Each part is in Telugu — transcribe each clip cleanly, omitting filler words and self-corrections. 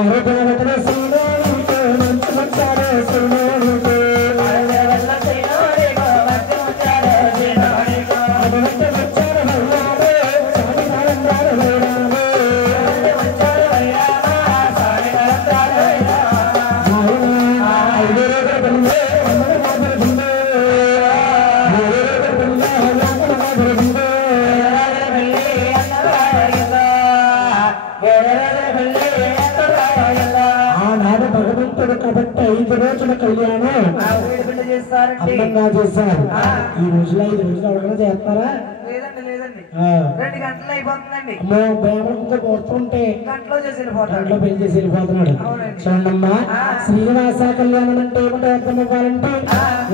Mahal అందంగా చేశారు. ఈ రోజులో 5 రోజులు ఎవరైనా చేస్తారా? లేదండి లేదండి 2 గంటలు అయిపోతుందండి. బేమలతో పోతుంటే గంటలో చేసి గంటలో పెళ్లి చేసి వెళ్ళిపోతున్నాడు. చూడమ్మా, శ్రీనివాస కళ్యాణం అంటే ఏమిటో అర్థమవ్వాలంటే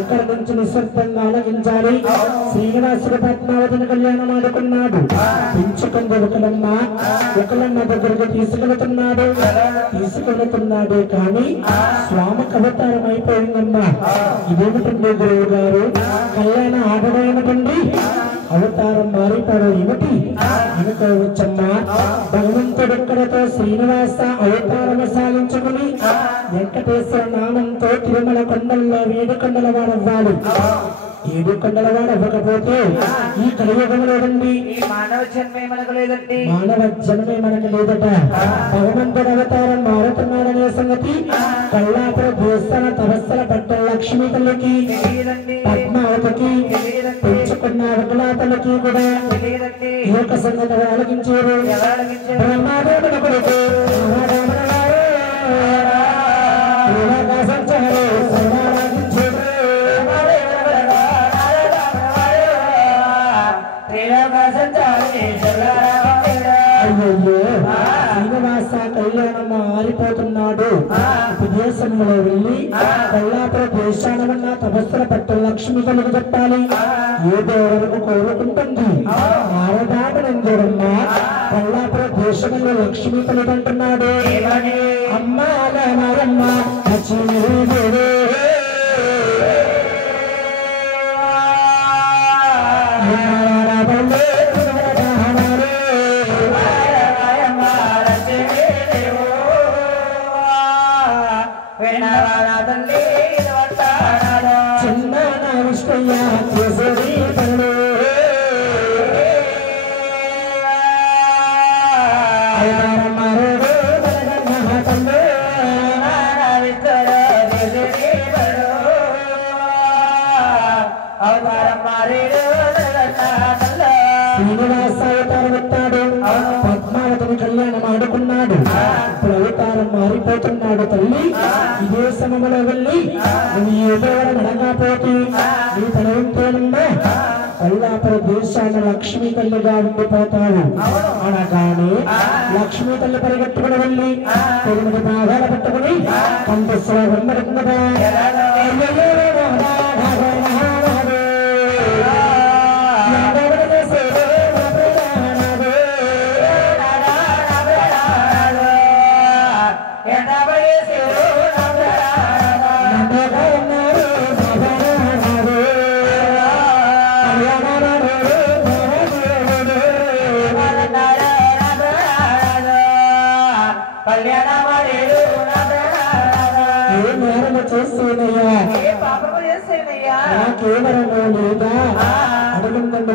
ఇక్కడ నుంచి నిశ్శబ్దంగా ఆలోచించాలి. శ్రీనివాసుడు పద్మావతిని కళ్యాణం ఆడుకున్నాడు. పెంచుకుంది ఒకలమ్మ దగ్గరకు తీసుకెళ్తున్నాడు కానీ స్వామి అవతారం అయిపోయిందమ్మా. ఇదేమిటండి గురువు గారు, కళ్యాణం ఆడడం ఏమిటండి, అవతారం మారిపోవడం ఏమిటి అనుకోవచ్చమ్మా. భగవంతుడెక్కడతో శ్రీనివాస అవతారం సాగించుకుని వెంకటేశ్వర నామంతో తిరుమల కొండల్లో 7 కొండల వాడవ్వాలి. 7 కొండల వాడవ్వకపోతే ఈ కలియుగంలో మానవ జన్మే మనకు లేదండి. మానవ జన్మే మనకు లేదట. భగవంతుడు అవతారం మారుతున్నాడనే సంగతి కల్లాపుర దేవస్థాన తపస్సుల పట్ట లక్ష్మీ తల్లికి పద్మావతికి పెంచుకున్న వకలాతలకి కూడా ఈ యొక్క సంగతి ఆలోచించారు. బ్రహ్మాదేవుడు కొడుకు శ్రీనివాస కళ్యాణం ఆరిపోతున్నాడు. విదేశంలో వెళ్ళి కల్లాపుర దేశానమన్న తపస్సుల పట్టు లక్ష్మి కలుగు చెప్పాలి. ఏదో వరకు కోరుకుంటుంది. ఆరదాటనందరమ్మ కల్లాపుర దేశంలో లక్ష్మి కలుగు అంటున్నాడు. అమ్మ మారమ్మ శ్రీనివాస అవతారం ఎత్తాడు. పద్మావతిని కళ్యాణం ఆడుకున్నాడు. ఇప్పుడు అవతారం మారిపోతున్నాడు. తల్లి ఇదే సమయంలో వెళ్ళి నువ్వు ఏదో అడగపోతే నీ తనవుతోనుందా కల్లాపుర దేశాన్ని లక్ష్మీ తల్లిగా ఉండిపోతావు అనగానే లక్ష్మీ తల్లి పరిగెత్తుకుని వెళ్ళి 9 భాగాలు పెట్టుకుని కంఠస్వరం పడుతున్నదా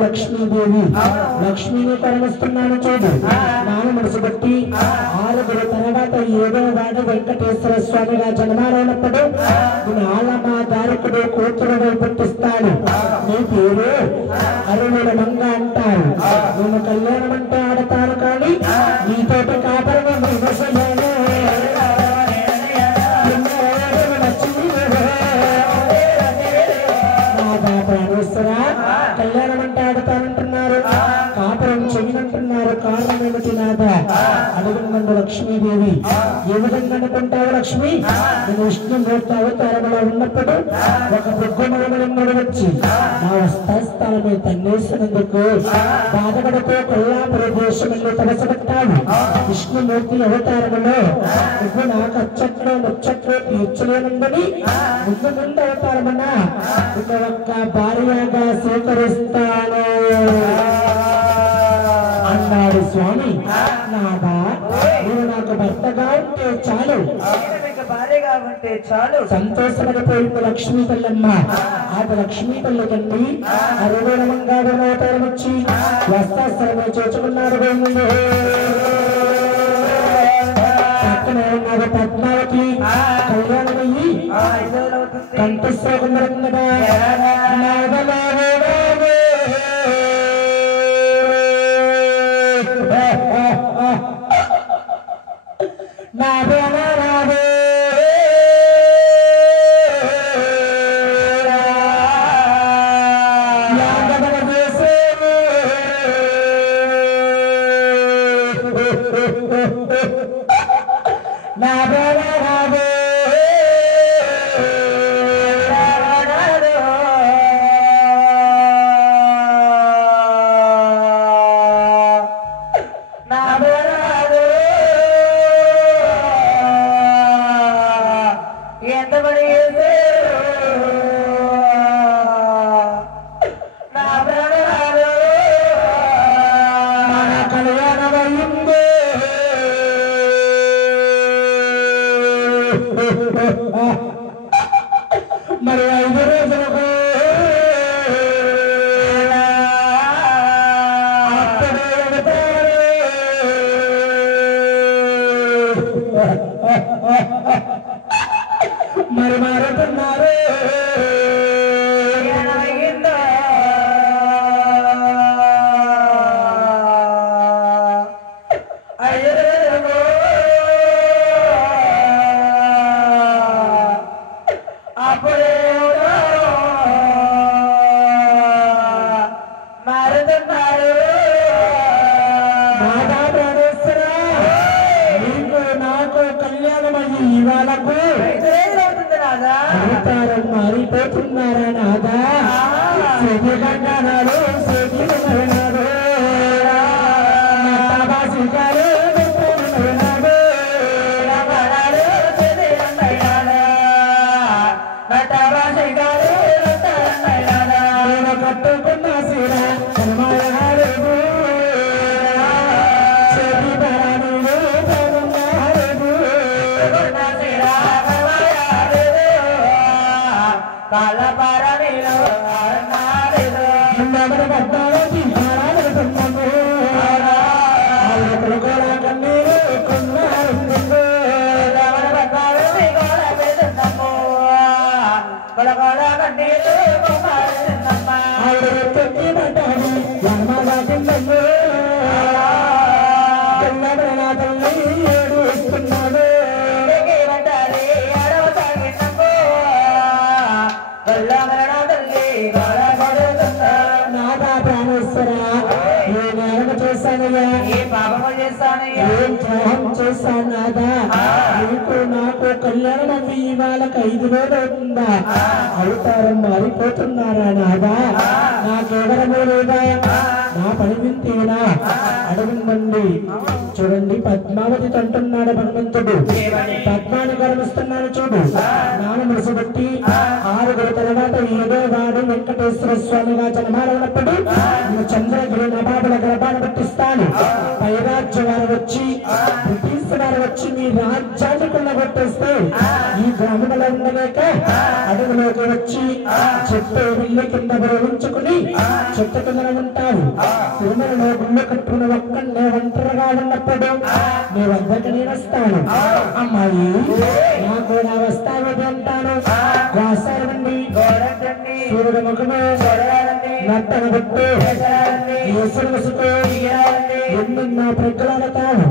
లక్ష్మీదేవి లక్ష్మీని కరుణిస్తున్నాను చూడు. నాన్న మనసు బట్టి 6 తర్వాత 7వ వాడు వెంకటేశ్వర స్వామిగా జన్మాలైనప్పుడు మా దారికుడు కూతురు పుట్టిస్తాడు. నీ పేరు అరుణుల మంగ అంటారు. నేను కళ్యాణం అంటే ఆడతాను కానీ నీతోటి కాపరణ కళ్యాణం అంటే ఆడతానంటున్నారు, కాపురం చెయ్యనంటున్నారు. కారణం ఏమిటి నాథ అడుగునందు లక్ష్మీదేవి. ఏ విధంగా అనుకుంటావు లక్ష్మి? నేను విష్ణుమూర్తి అవతారంలో ఉన్నప్పుడు ఒక బుగ్గమని వచ్చి నా వస్తాస్థానమే తన్నేసినందుకు బాధపడుతూ కల్లాపుర దేశం తలసపెట్టాడు. విష్ణుమూర్తి అవతారంలో నువ్వు నాకు అచ్చట్లో ముచ్చట్లో తీర్చలేనుందని ముందు అవతారమన్నా ఇక ఒక్క భార్యగా స్వీకరిస్తాను అన్నాడు స్వామి. నాదా నువ్వు నాకు భర్తగా ఉంటే చాలు, భార్యగా ఉంటే చాలు సంతోషపడిపోయింది లక్ష్మీ తల్లమ్మ. ఆ లక్ష్మీ తల్లి తండ్రి అరుణమంగా అవతారం వచ్చి వస్తాశ్రమే చేర్చుకున్నాడు. పక్కనే ఉన్నాడు పద్మావతి కళ్యాణమయ్యి కంఠస్రోగం కదా. ఎంత పని నా ప్రాణాలు మన కళ్యాణమైంది మరి 5 రోజులకు మరి మారుతున్నారు అప్పుడే మారుతున్నారు మాతా ప్రాణేశ్వర నీకు నాకు కళ్యాణమయ్యి ఇవాళకు అవుతుంది రాదా అవతారం మారిపోతున్నారా నాదా శుభగంగాలు శుభనాడు నట్టబాసికాలు నట్టనాడు నేను కట్టుకున్న సీర కనమాడేదు చెవి బరాను బాగున్నాడు నగర పద్మావతి పారాడుతున్నాము ఆవిడకులు కూడా కన్నీరు కొన్నారు ఆవిడ ఎత్తి పడ్డాడు ధర్మదాకుందము పిల్లబడిన తల్లి ఏడుస్తున్నాడు నాదా ప్రాణేశ్వర నేను ఎరగ చేశానయ్యా ఏం ద్రోహం చేశాను నాదా నీకు నాకు కళ్యాణం ఇవాళకి 5 రోజులు అవుతుందా అవతారం మారిపోతున్నారా నాదా నాకెవరమూ లేదా నా పని వింతేనా అడగండి చూడండి పద్మావతి అంటున్నాడు భగవంతుడు పద్మాన్ని గర్విస్తున్నాడు చూడు నాన్న ముసుబట్టి 6 తర్వాత 7వ వాడు వెంకటేశ్వర స్వామిగా జన్మాలైనప్పుడు నేను చంద్రగిరి నవాబుల గర్భాన్ని పట్టిస్తాను పైరాజ్య వారు వచ్చి బ్రిటిష్ వారు వచ్చి మీ రాజ్యాన్ని కొల్లగొట్టేస్తే ఈ గ్రామంలో ఉండలేక అడవిలోకి వచ్చి చెట్టు విల్లు కింద బరువుంచుకుని చెట్టు కింద ఉంటావు తిరుమలలో గుళ్ళు కట్టుకుని ఒక్కడే ఒంటరిగా ఉన్నప్పుడు నీ వద్దకు నేను వస్తాను అమ్మాయి నా కూడా వస్తావని అంటాను రాసారండి సూర్యుడు ముఖము నట్టను పెట్టు యేసుడు ముసుకు ఎన్నున్న ప్రజలాడతాను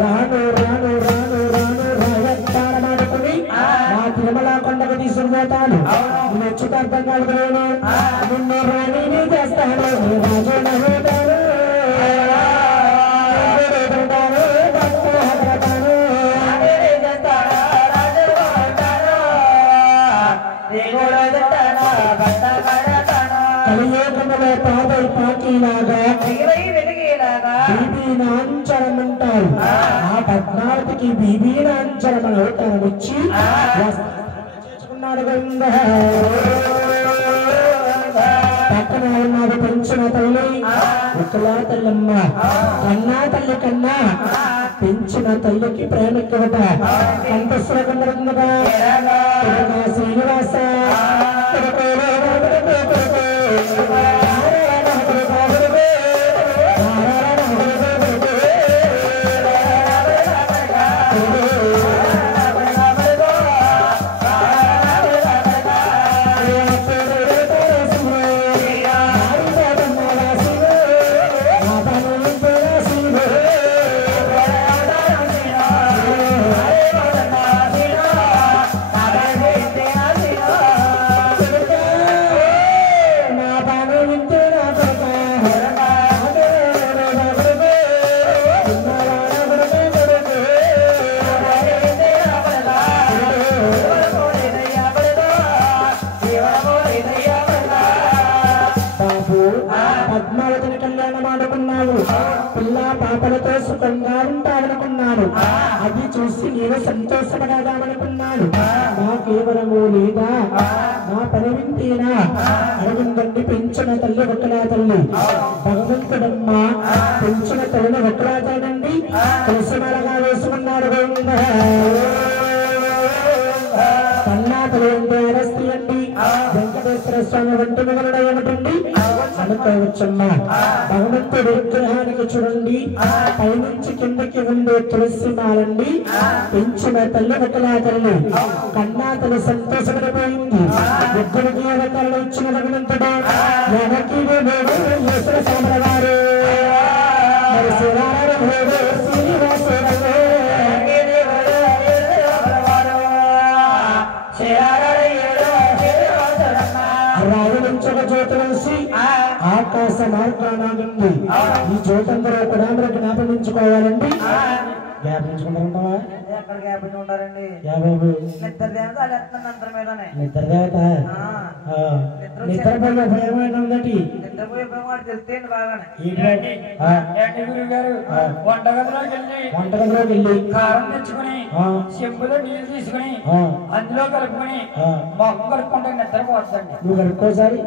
రాను రాను రాను రాను రాయత్తాడమాడుకుని నా తిరుమల కొండకు తీసుకుపోతాను నచ్చుతార్థం కలుగులేను నిన్ను రాణిని చేస్తాను రాజు నవ్వుతాను కలియోగములో పాదై పాకిలాగా బీబీ నాంచరం అంటారు ఆ పద్మావతికి బీబీ నాంచరం అని అవతారం వచ్చి చేసుకున్నాడు పక్కన ఉన్నది పెంచిన తల్లి ఒకలా తల్లమ్మ కన్నా తల్లి కన్నా పెంచిన తల్లికి ప్రేమ ఎక్కువట కంఠస్వర కన్నడుగా శ్రీనివాస పద్మావతిని కళ్యాణం ఆడుకున్నాడు పిల్ల పాపలతో సుఖంగా ఉంటాడనుకున్నాడు అది చూసి నేను సంతోషపడదామనుకున్నాడు నాకు లేదా నా పని వింటేనా అరవిందండి పెంచిన తల్లి ఒకలా తల్లి భగవంతుడమ్మ పెంచిన తల్లిని ఒకలాతానండి తులసిమలగా వేసుకున్నాడు స్త్రీ అండి వెంకటేశ్వర స్వామి వంటి మిగలడ ఏమిటండి అనుకోవచ్చమ్మా భగవంతుడి విగ్రహానికి చూడండి పైనుంచి కిందకి ఉండే తులసి మాలండి పెంచిన తల్లి ఒకలా తల్లి కన్నా తల్లి సంతోషపడిపోయింది ఇద్దరికి అవతారాలు ఇచ్చిన భగవంతుడు ఎవరికి ఈశ్వర స్వాముల వారు మరి జ్యోతిసి ఆకాశ మార్గానాగుంది ఈ జ్యోతందరూ కూడా మీరు జ్ఞాపనించుకోవాలండి జ్ఞాపనించుకుంటారంటావా ఎక్కడ జ్ఞాపకం ఉంటారండి నిద్ర దేవత నిద్ర దేవత నిద్రపోయే భయమైన ఉందటి నిద్రపోయే భయం వాడు తెలుస్తేండి బాగానే వంటగదిలోకి వెళ్ళి కారం తెచ్చుకుని చెంబులో నీళ్ళు తీసుకుని అందులో కలుపుకొని మొహం కలుపుకుంటే నిద్రపోవచ్చండి నువ్వు కడుక్కోసారి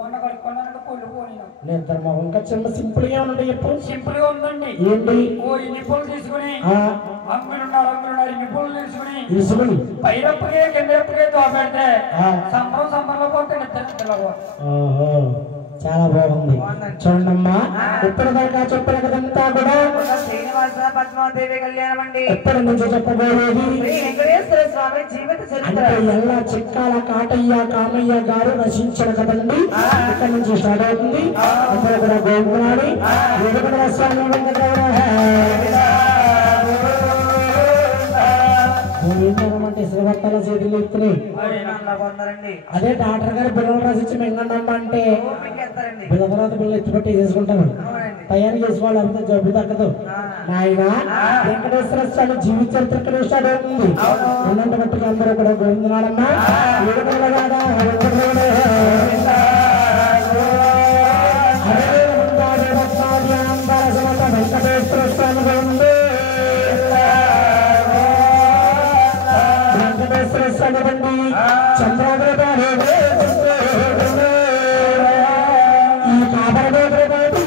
మొన్న కలుపుకున్నానంటే పొల్లు పోనీ నిద్ర మొహం ఇంకా చిన్న సింపుల్ గా ఉండే చెప్పు సింపుల్ గా ఉందండి ఏంటి ఓ ఇన్ని పూలు తీసుకుని అంగులున్నారు ఇన్ని పూలు తీసుకుని తీసుకుని పైరప్పకే కిందప్పకే తోపెడితే సంబరంలో పోతే నిద్రలో చాలా బాగుంది చూడమ్మా ఇప్పటిదాకా చెప్పిన కదంతా కూడా శ్రీనివాస పద్మాదేవి కళ్యాణం అండి ఎప్పటి నుంచి చెప్పబోయేది వెంకటేశ్వర స్వామి జీవిత చరిత్ర అంటే ఎల్లా చిక్కాల కాటయ్య కామయ్య గారు రచించిన కదండి ఇక్కడ నుంచి స్టార్ట్ అవుతుంది అందరూ కూడా గోగునాడి వెంకటేశ్వర స్వామి ఏంటంటే శ్రీభక్తాల చేతులు ఎత్తున్నాయి అదే డాక్టర్ గారు బిల్లలు రాసిచ్చి మెంగన్నమ్మ అంటే బిల్ల తర్వాత బిల్ల ఎత్తిపెట్టి చేసుకుంటాను తయారు చేసుకోవాలి అంత జబ్బు తగ్గదు నాయన వెంకటేశ్వర స్వామి జీవిత చరిత్ర ఇక్కడ స్టార్ట్ అవుతుంది ఉన్నంత మట్టుకు అందరూ కూడా గోవిందనాడమ్మా వెంకటేశ్వర స్వామి గోవిందే వెంకటేశ్వర స్వామి బండి చంద్రాగ్రహ ఈ కాపరగోత్రపాటి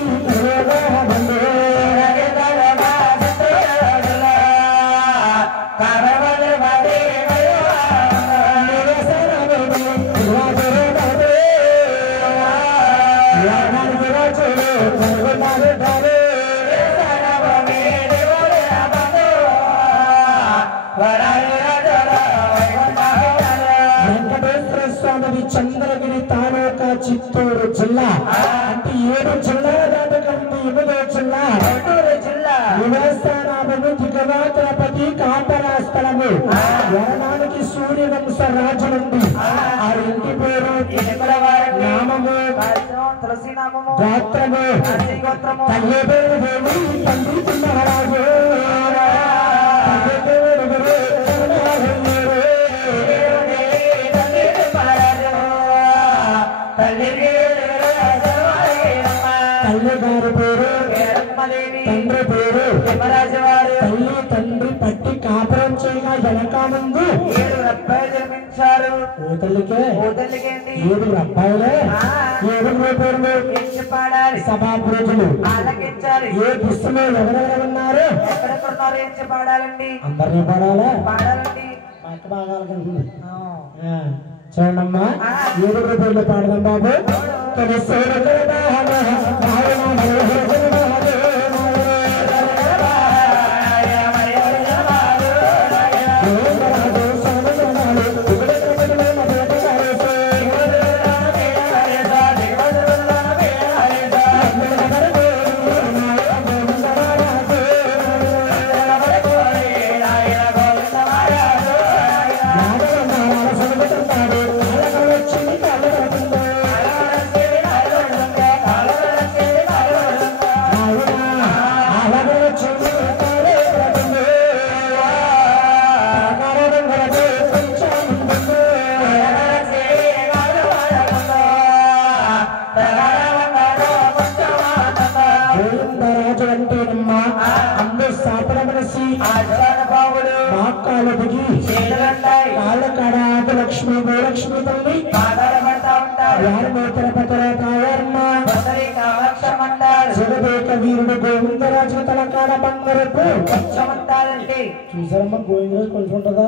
వెంకటేశ్వర స్వామి చంద్రగిరి తాలూకా చిత్తూరు జిల్లా అంటే 7 జిల్లాల దాటకండి 8వ జిల్లా నివాసానాభివృద్ధి గవాత్రపతి కాపరా స్థలము వరణానికి సూర్యవంశ రాజు నుండి ఆ ఇంటి పేరు నామము గోత్రము తల్లి పేరు దేవి తండ్రి చిన్నరాజు తల్లి గారి పేరు తండ్రి పేరు తల్లి తండ్రి పట్టి కాపురం చేయగా వెనక ముందు 7 అబ్బాయిలు జన్మించారు ఊతల్లికే 7 అబ్బాయిలే 7 పేర్లు పాడాలి సభాపురుషులు ఆలకించాలి ఏ పుస్తకంలో ఎవరెవరు ఉన్నారు ఎక్కడెక్కడున్నారు ఏం పాడాలండి అందరినీ పాడాలా పాడాలండి మాట బాగా చూడమ్మా 7 పేర్లు పాడదాం బాబు మహాలక్ష్మి భూలక్ష్మి తల్లి పడతా ఉంటారు. వారి నేత్రపతుల తాయారమ్మ కావక్షమంటారు. జగదేక వీరుడు గోవిందరాజు తలకాడ బంగారపు కొంచెమంటారండి. చూసారమ్మా గోవిందరాజు కొంచెం ఉంటుందా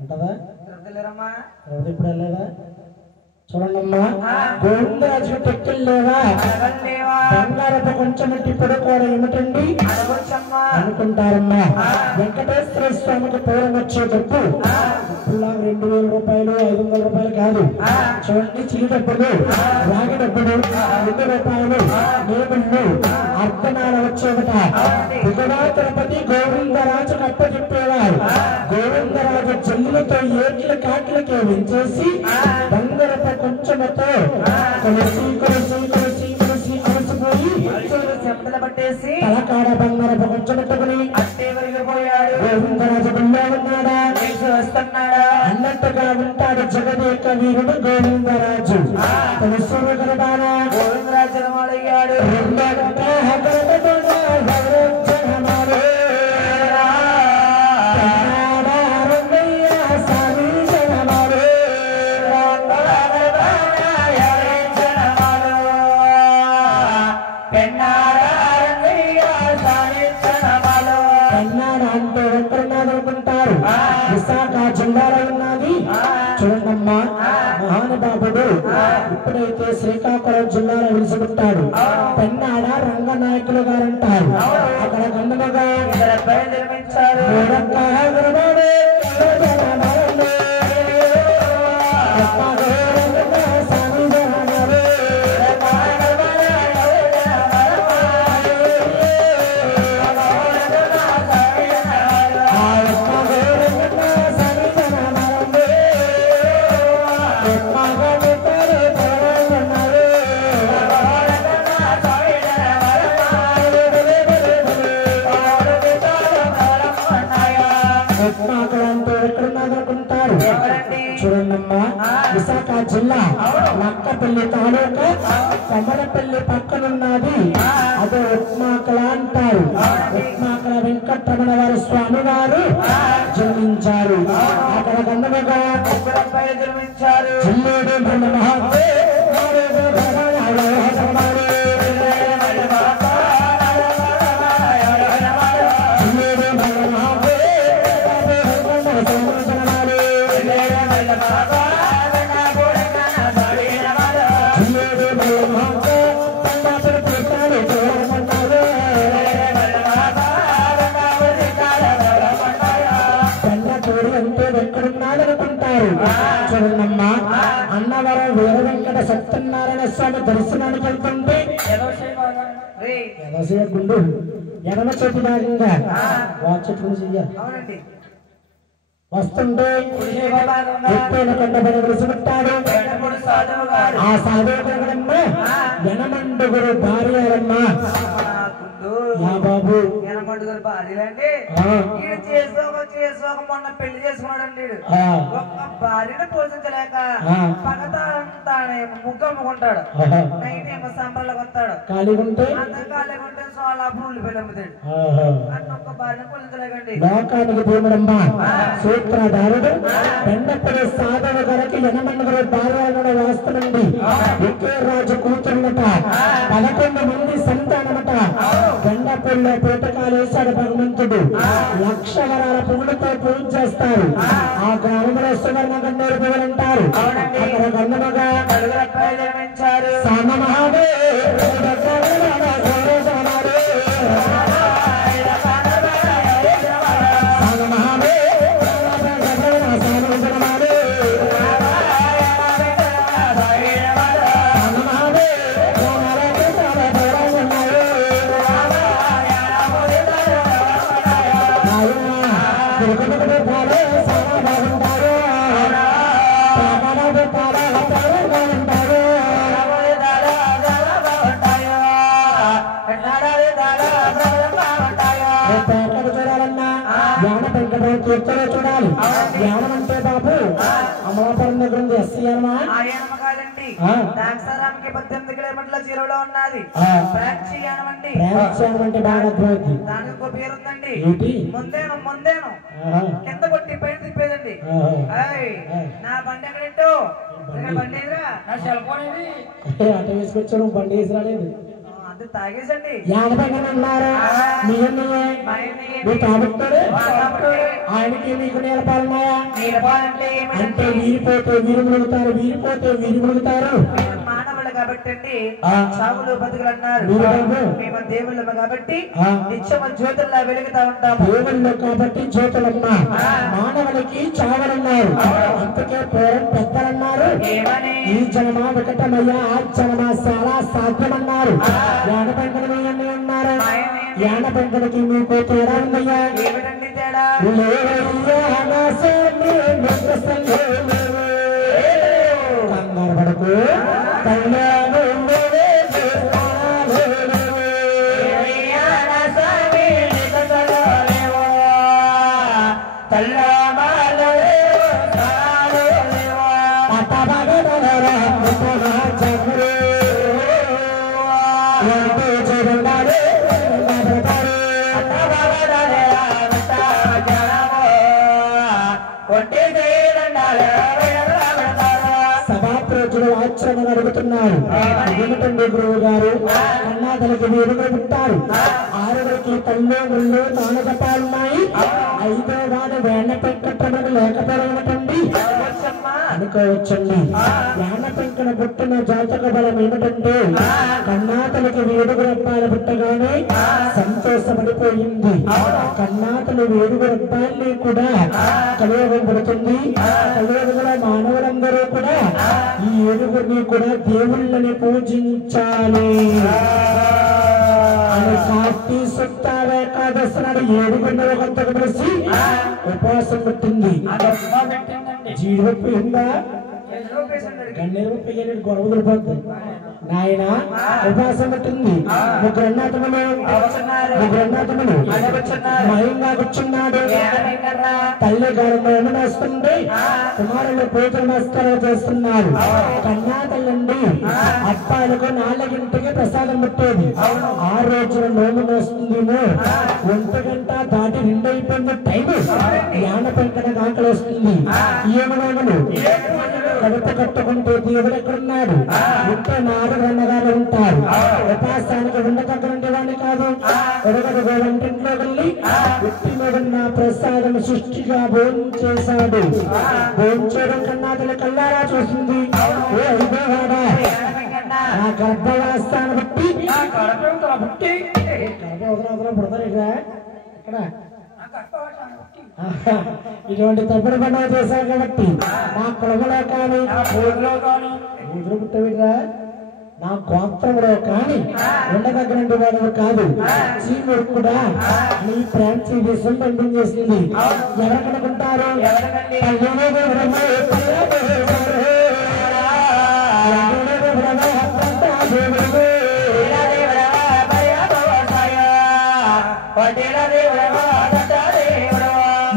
ఉంటుందా శ్రద్ధలేరమ్మా. ఇప్పుడు వెళ్ళలేదా చూడండమ్మా గోవిందరాజు టెక్కిల్లేవా బంగారపు కొంచెం ఇప్పుడు కూడా ఏమిటండి అనుకుంటారమ్మా. వెంకటేశ్వర స్వామికి పూర్వం వచ్చేటప్పుడు ఇప్పుడులా 2000 రూపాయలు 500 రూపాయలు కాదు చూడండి చిల్లి డబ్బులు రాగి డబ్బులు 2 రూపాయలు నేముళ్ళు అర్ధనాల వచ్చేట దిగుడా తిరుపతి గోవిందరాజు అప్పచెప్పేవారు. గోవిందరాజు జల్లులతో ఏట్ల కాట్లకే వించేసి బంగారపు కొంచెంతో కొలిసి కొలిసి కొలిసి కొలిసి అలసిపోయి చెమటలు పట్టేసి తలకాడ బంగారపు కొంచెమెట్టుకుని అట్టే వరిగిపోయాడు. గోవిందరాజు గుళ్ళో ఉన్నాడా వస్తున్నాడా అన్నట్టుగా ఉంటాడు జగదేక వీరుడు గోవిందరాజు. తన సూర్యగరబాన గోవిందరాజు అడిగాడు. విశాఖ జిల్లాలో ఉన్నది చూడండమ్మా. మహానుభావుడు ఇప్పుడైతే శ్రీకాకుళం జిల్లాలో విడిచిపెట్టాడు. పెన్నాడ రంగనాయకులు గారు అంటారు. అక్కడ గంధమగా నిర్మించారు. చూడండమ్మా విశాఖ జిల్లా నక్కపల్లి తాలూకా కొమరపల్లి పక్కనున్నది. అదే ఉప్మాకల అంటారు. ఉప్మాకల వెంకటరమణ వారి స్వామి వారు జన్మించారు. అక్కడ గంధముగా జన్మించారు. జిల్లేడు మన మహాత్మ చూడమ్మా అన్నవరం వీర వెంకట సత్యనారాయణ స్వామి దర్శనానికి వెళ్తుంటే గుండు ఎడమ చేతి భాగంగా వాచెట్లు చెయ్యాలి వస్తుంటే కొండబడి విడిచిపెట్టాడు. ఆ సాధువుడమ్మ యనమండుగురు భార్యమ్మ బాబు భార్యలండి చేసుకోక మొన్న పెళ్లి చేసుకున్నాడండి. ఒక్క భార్యను పోషించలేక పగతానే ముగ్గమ్ముకుంటాడు. నైట్ ఏమో సంబరాలకు వస్తాడు. ఖాళీగా ఉంటే అంత ఖాళీగా ఉంటే సోలాపులు ఉల్లిపోయి అమ్ముతాడు. అన్న ఒక్క భార్యను పోషించలేకండి. లోకానికి దేవుడమ్మ సూత్రధారుడు పెండపడి సాధవ గారికి యనమండుగురు భార్యలను వాస్తవండి. ఒకే రాజు కూతురునట 11 మంది సంతానమట. పెండపల్లిలో పీఠకాలు వేశాడు భగవంతుడు. 1,00,000 వరాల పువ్వులతో పూజ చేస్తారు. ఆ గ్రామంలో సువర్ణ గన్నేరు పువ్వులు అంటారు. అక్కడ గంధమగా జన్మించారు. బాగుంటారు షాపు అమలాపురం దగ్గర ఉంది ఎస్సీఆర్మా ఆయనమ్మ కాదండి దాక్షారాంకి 18 కిలోమీటర్ల జీరోలో ఉన్నది ప్రాచ్యానమండి అంటే బాగా అర్థమైంది దానికి ఒక పేరు ఉందండి ఏంటి ముందేను కింద కొట్టి పైన తిప్పేదండి నా బండి ఎక్కడెట్టు బండి నా సెల్ ఫోన్ ఇది అటు వేసుకొచ్చాను బండి వేసి రాలేదు అది తాగేసండి ఆయనకి నీకు నిలపాలన్నాయా అంటే వీరిపోతే వీరు మునుగుతారు వీరిపోతే వీరు మునుగుతారు మానవులు కాబట్టి అండి సాగులు బతుకులు అన్నారు మేము దేవుళ్ళము కాబట్టి నిత్యము జ్యోతుల్లా వెలుగుతా ఉంటాము దేవుళ్ళు కాబట్టి జ్యోతులమ్మా మానవులకి చావలన్నారు అందుకే పూర్వం పెద్దలన్నారు ఈ జన్మ వికటమయ్యా ఆ జన్మ చాలా సాధ్యమన్నారు యానపెంకడమయ్యని అన్నారు యానపెంకడికి మీకు తేడా ఉందయ్యా ఏమిటండి తేడా కంగారు పడకు కళ్యాణం సభాప్రజులు ఆశ్రమం అడుగుతున్నారు ఏమిటండి గురువు గారు కన్నాదలకి వీరుగా పుట్టారు ఆరుగురికి తల్లు ముళ్ళు నానగపాలున్నాయి ఐదో వాడు వేణ పెంకటమని లేకపోవటండి అనుకోవచ్చండి వేణ పెంకన పుట్టిన జాతక బలం ఏమిటంటే కన్నాతలకి వేడుగురప్పాలు పుట్టగానే సంతోషపడిపోయింది కన్నాతలు వేడుగురప్పాలని కూడా కలియుగం పడుతుంది కలియుగంలో మానవులందరూ కూడా ఈ ఏడుగురిని కూడా దేవుళ్ళని పూజించాలి అని కార్తీ సుత్తావ ఏకాదశి నాడు ఏడుగురిని ఒకంతకు కలిసి ఉపవాసం పెట్టింది జీడిపప్పు ఉందా గన్నేరు పప్పు గొడవ వదిలిపోతుంది నాయన ఉపవాసం పెట్టింది ముగ్గురన్నాతములు మయంగా కూర్చున్నాడు తల్లి గారు వస్తుంది కుమారులు పూజ నమస్కారం చేస్తున్నారు కన్నా తల్లండి అప్పాలకు 4 ప్రసాదం పెట్టేది 6 రోజుల నోము వస్తుందేమో 1 గంట దాటి 2 అయిపోయింది టైం యాన పెంకన ఆకలి వస్తుంది ఏమనోములు కడుపు కట్టుకుంటే దేవుడు ఎక్కడున్నాడు ఇంట్లో 4 అన్నగారు ఉంటారు ఉపవాసానికి ఉండకగ్గరంటే వాడిని కాదు ఎడగడు వంటింట్లో వెళ్ళి ఉట్టి మీద నా ప్రసాదం సృష్టిగా భోజనం చేశాడు భోజనం చేయడం కన్నా అతని కల్లారా చూసింది ఓ అయిపోవాడా ఆ గర్భవాస్తాన్ని బట్టి పుడతారు ఇక్కడ ఇటువంటి తప్పుడు పండుగ చేశారు కాబట్టి నా కులములో కానీ ఊరు పుట్టవిరా నా గోత్రంలో కానీ ఉండదగ్గరండి వాడు కాదు చీముడు కూడా నీ ఫ్రాన్సీ దేశం పంపిణీ చేసింది ఎవరికనుకుంటారు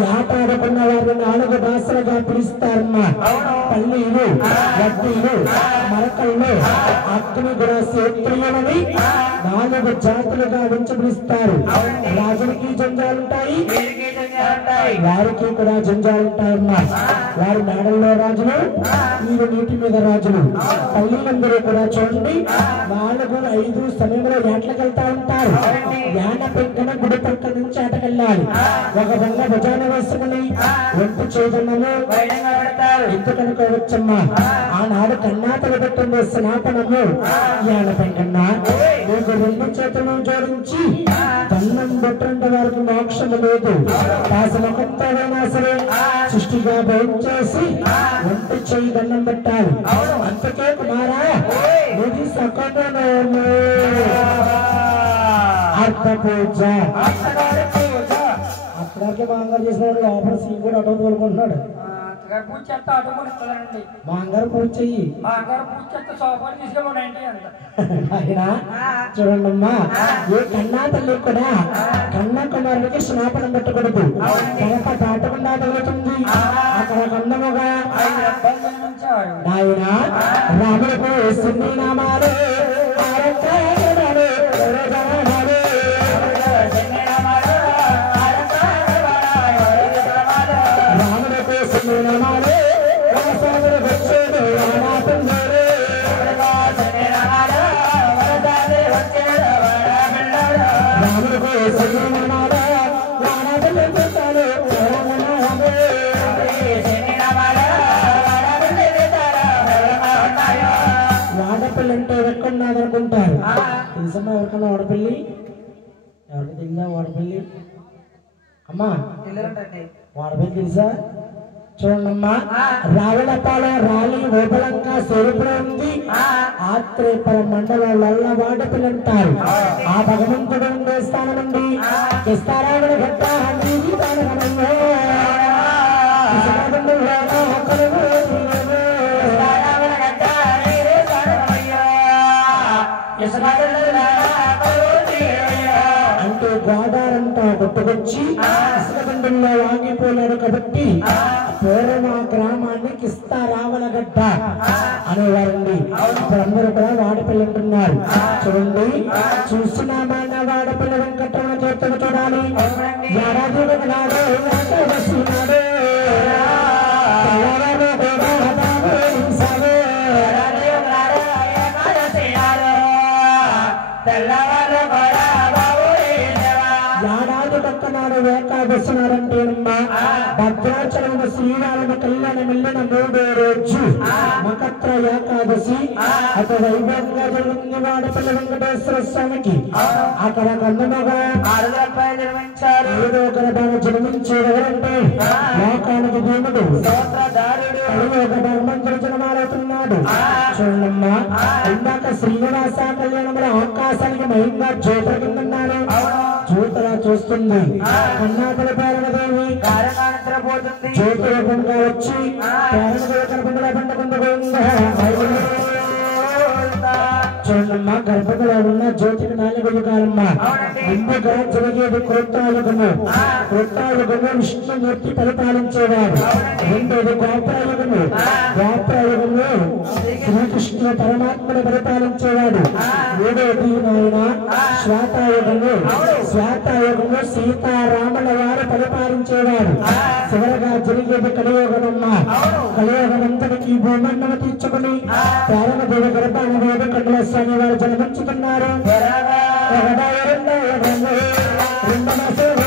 ఆటాడుకున్న వారిని 4 భాషలుగా పిలుస్తారమ్మా పల్లీలు వడ్డీలు మరకళ్ళు అగ్ని కూడా సేత్రియమని 4 జాతులుగా ఉంచి పిలుస్తారు రాజులకి జంజాలుంటాయి వారికి కూడా జంజాలుంటాయమ్మా వారి మేడల్లో రాజులు వీరు నీటి మీద రాజులు పల్లీలందరూ కూడా చూడండి 4, 5 సమయంలో ఏట్లకు వెళ్తా ఉంటారు యాన పెంకన గుడి పక్క నుంచి ఆటకెళ్ళాలి ఒక బంగ భుజాన వేసుకుని ఒంటి చేతులను ఎందుకనుకోవచ్చమ్మా ఆనాడు కన్నాతలు పెట్టిన స్నాపనము యాన పెంకన్నా మీకు 2 చేతులను జోడించి దండం పెట్టండి వారికి మోక్షము లేదు దాసముఖంతోనైనా సరే సృష్టిగా భయం చేసి ఒంటి చేయి దండం పెట్టాలి అంతకే కుమారా ఇది సకటనోము అర్థ పూజ అక్కడికి బాగా చేసిన లోపల సీన్ కూడా అటు తోలుకుంటున్నాడు బంగారు పూజ చేస్తే అడుగుని ఇస్తుందండి. బంగారు పూజ చెయ్యి. బంగారు పూజ చేస్తే సోపాలు తీసుకెళ్ళండి అంత. ఆయన చూడండమ్మా, ఏ కన్నా తల్లి కూడా కన్నా కుమారుడికి స్నాపనం పెట్టకూడదు. కనుక దాటకుండా తగులుతుంది. అక్కడ కన్నముగా ఆయన రాముడికి సున్ని నామాలు రాముడికి సున్ని నామాలు వచ్చేది రాముడికి సున్ని నామాలు వాడపల్లి అంటే ఎవరికన్నాది అనుకుంటారు. తెలుసమ్మా ఎవరికన్నా వాడపల్లి? ఎవరికి తెలియదా వాడపల్లి? అమ్మా వాడపల్లి తెలుసా? చూడండమ్మా, రావులపాలెం రాలి ఓబలంగా స్వరూపులో ఉంది. ఆత్రేయపుర మండలాల వాడపల్లి అంటారు. ఆ భగవంతుడు ఉండే స్థానం అండి. కిస్తారావుల గట్ట అంటే గోదావరంతా కొట్టుకొచ్చి ఇసుకబండుల్లో ఆగిపోయాడు కాబట్టి పూర్వం ఆ గ్రామాన్ని కిస్తారావలగడ్డ అనేవారండి. ఇప్పుడు అందరూ కూడా వాడపల్లి అంటున్నారు. చూడండి, చూసినామా వాడపల్లి వెంకటరమణ చేతులు చూడాలి. ఏడాది వస్తున్నాడు ఏడాది పక్కనాడు ఏకాదశినారంటేనమ్మా భద్రాచలం శ్రీరామ కళ్యాణం వెళ్ళిన 3వ రోజు మకత్ర ఏకాదశి అటు వైభవంగా జరిగింది వాడపల్లి వెంకటేశ్వర స్వామికి. అక్కడ కన్నమగా జన్మించారు. 7వ గర్భాన జన్మించేవారంటే లోకానికి దేవుడు కలియుగ ధర్మంతుడు జన్మాలవుతున్నాడు. చూడమ్మా, ఇందాక శ్రీనివాస కళ్యాణంలో ఆకాశానికి మహిళగా జ్యోతుల కిందన్నాడు. జ్యోతులా చూస్తుంది. కన్నాతల పేరణదేవి జ్యోతి రూపంగా వచ్చి పేరణదేవి కనపండుగా పండుకుందా. చూడమ్మా, గర్భంలో ఉన్న జ్యోతికి 4 యుగాలమ్మా. ముందుగా జరిగేది కృతాయుగము. కృతాయుగము విష్ణుమూర్తి పరిపాలించేవాడు. రెండోది ద్వాపరయుగము. ద్వాపరయుగము శ్రీకృష్ణ పరమాత్ముడు పరిపాలించేవాడు. 3వది నాయన శ్వేతాయుగము. శ్వేతాయుగము సీతారాముల వారు పరిపాలించేవాడు. చివరగా జరిగేది కలియుగమమ్మా. కలియుగమంతటికి భూమండలం తీర్చుకుని ప్రారంభదేవి గర్భాన కండుల స్వామి వారు జన్మించుతున్నారు. 2వ